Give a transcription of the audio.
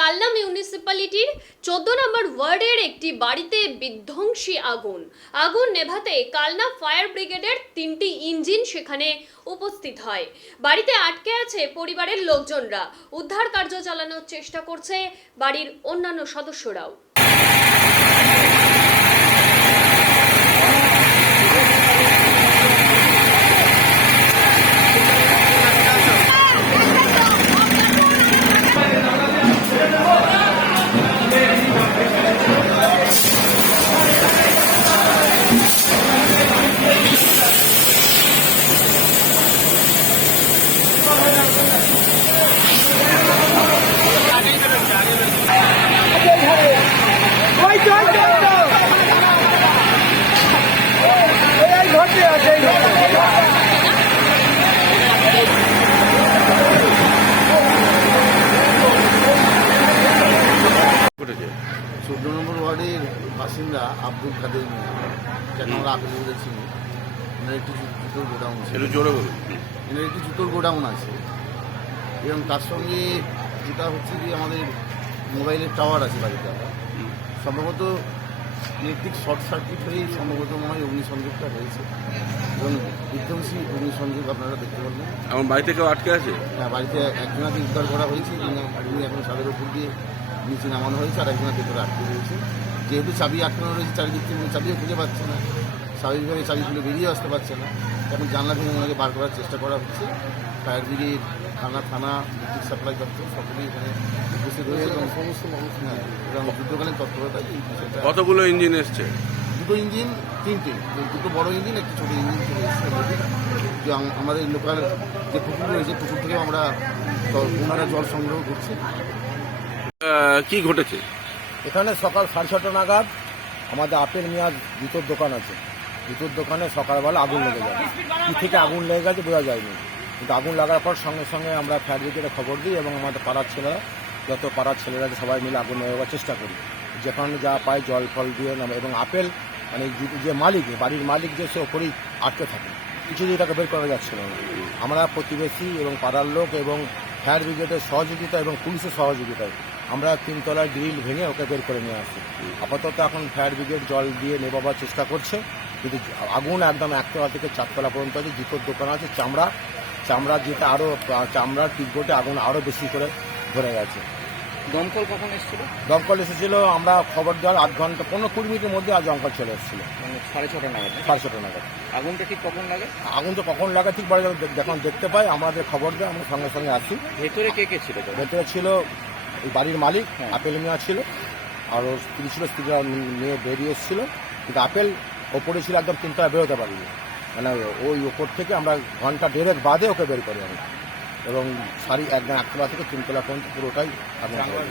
কালনা মিউনিসিপ্যালিটির 14 নম্বর ওয়ার্ডের একটি বাড়িতে বিধ্বংসী আগুন নেভাতে কালনা ফায়ার ব্রিগেডের 3টি ইঞ্জিন সেখানে উপস্থিত হয়। বাড়িতে আটকে আছে পরিবারের লোকজনরা। উদ্ধার কার্য চালানোর চেষ্টা করছে বাড়ির অন্যান্য সদস্যরাও। চোদ্দ নম্বর ওয়ার্ডের বাসিন্দা আব্দুল কাদের মিয়া, যাকে আমরা আপেল বলেছি, এনার একটি জুতোর গোডাউন আছে। এনার একটি জুতোর গোডাউন আছে এবং তার সঙ্গে যেটা হচ্ছে যে আমাদের মোবাইলের টাওয়ার আছে বাড়িতে। সম্ভবত ইলেকট্রিক শর্ট সার্কিট হয়েই সম্ভবত মনে হয় অগ্নিসংযোগটা হয়েছে এবং বিধ্বংসী অগ্নিসংযোগ আপনারা দেখতে পারবেন। আমার বাড়িতে কেউ আটকে আছে? হ্যাঁ, বাড়িতে একজনাকে উদ্ধার করা হয়েছে, যিনি এখন ছাদের উপর দিয়ে নিচে নামানো হয়েছে, আর একজনের ভেতরে আটকে রয়েছে। যেহেতু চাবি আটকানো রয়েছে চারিদিক থেকে, চাবিও খুঁজে পাচ্ছে না, স্বাভাবিকভাবে চাবি খুলে বেরিয়ে আসতে পারছে না। এখন জানলা থেকে ওনাকে বার করার চেষ্টা করা হচ্ছে। ফায়ার ব্রিগেড, থানা, বিদ্যুৎ সাপ্লাই দপ্তর সকলেই এখানে উপস্থিত রয়েছে এবং সমস্ত মানুষ এবং যুদ্ধকালীন তৎপরতা এই বিষয়টা। কতগুলো ইঞ্জিন এসছে? দুটো ইঞ্জিন, তিনটে, দুটো বড় ইঞ্জিন, একটি ছোটো ইঞ্জিন চলে এসছে। যে আমাদের লোকাল যে পুকুর রয়েছে, পুকুর থেকেও আমরা ওনারা জল সংগ্রহ করছি। কি ঘটেছে এখানে? সকাল 6:30 নাগাদ আমাদের আপেল মিয়ার জুতোর দোকান আছে। জুতোর দোকানে সকালবেলা আগুন লেগে যায়। কী থেকে আগুন লেগে গেছে বোঝা যায়নি, কিন্তু আগুন লাগার পর সঙ্গে সঙ্গে আমরা ফায়ার ব্রিগেডে খবর দিই এবং আমাদের পাড়ার ছেলেরা, যত পাড়ার ছেলেরা সবাই মিলে আগুন নেওয়ার চেষ্টা করি। যেখানে যা পাই জল ফল দিয়ে নামে এবং আপেল মানে যে মালিক, বাড়ির মালিক, যে সে ওপরেই আটকে থাকে, কিছুতেই তাকে বের করা যাচ্ছিল না। আমরা প্রতিবেশী এবং পাড়ার লোক এবং ফায়ার ব্রিগেডের সহযোগিতা এবং পুলিশের সহযোগিতায় আমরা 3 তলার গ্রিল ভেঙে ওকে বের করে নিয়ে আসি। আপাতত এখন ফায়ার ব্রিগেড জল দিয়ে নেভাবার চেষ্টা করছে, কিন্তু আগুন একদম 1 তলা থেকে 4 তলা পর্যন্ত আছে। জুতোর দোকান আছে, চামড়া যেটা আরও চামড়ার টিকবোটে আগুন আরও বেশি করে ধরে গেছে। দমকল কখন এসেছিল? দমকল এসেছিল, আমরা খবর দেওয়ার 8 ঘন্টা 15-20 মিনিটের মধ্যে আজ দমকল চলে এসেছিল। মানে 6:30 নাগাদ? 6:30 নাগাদ। আগুনটা ঠিক কখন লাগে? আগুন তো কখন লাগে ঠিক বাড়ি যখন দেখতে পাই আমাদের খবর দেয়, আমরা সঙ্গে সঙ্গে আসি। ভেতরে কে কে ছিল? ভেতরে ছিল এই বাড়ির মালিক, আপেল মিয়া ছিল, আরও স্ত্রী ছিল, স্ত্রীরা নিয়ে বেরিয়ে এসেছিল, কিন্তু আপেল ওপরে ছিল, একদম 3 তলা বেরোতে পারিনি। মানে ওই ওপর থেকে আমরা ঘন্টা 1.5 বাদে ওকে বের করি আমি, এবং একদম 1 তলা থেকে 3 তলা পর্যন্ত পুরোটাই আগুন।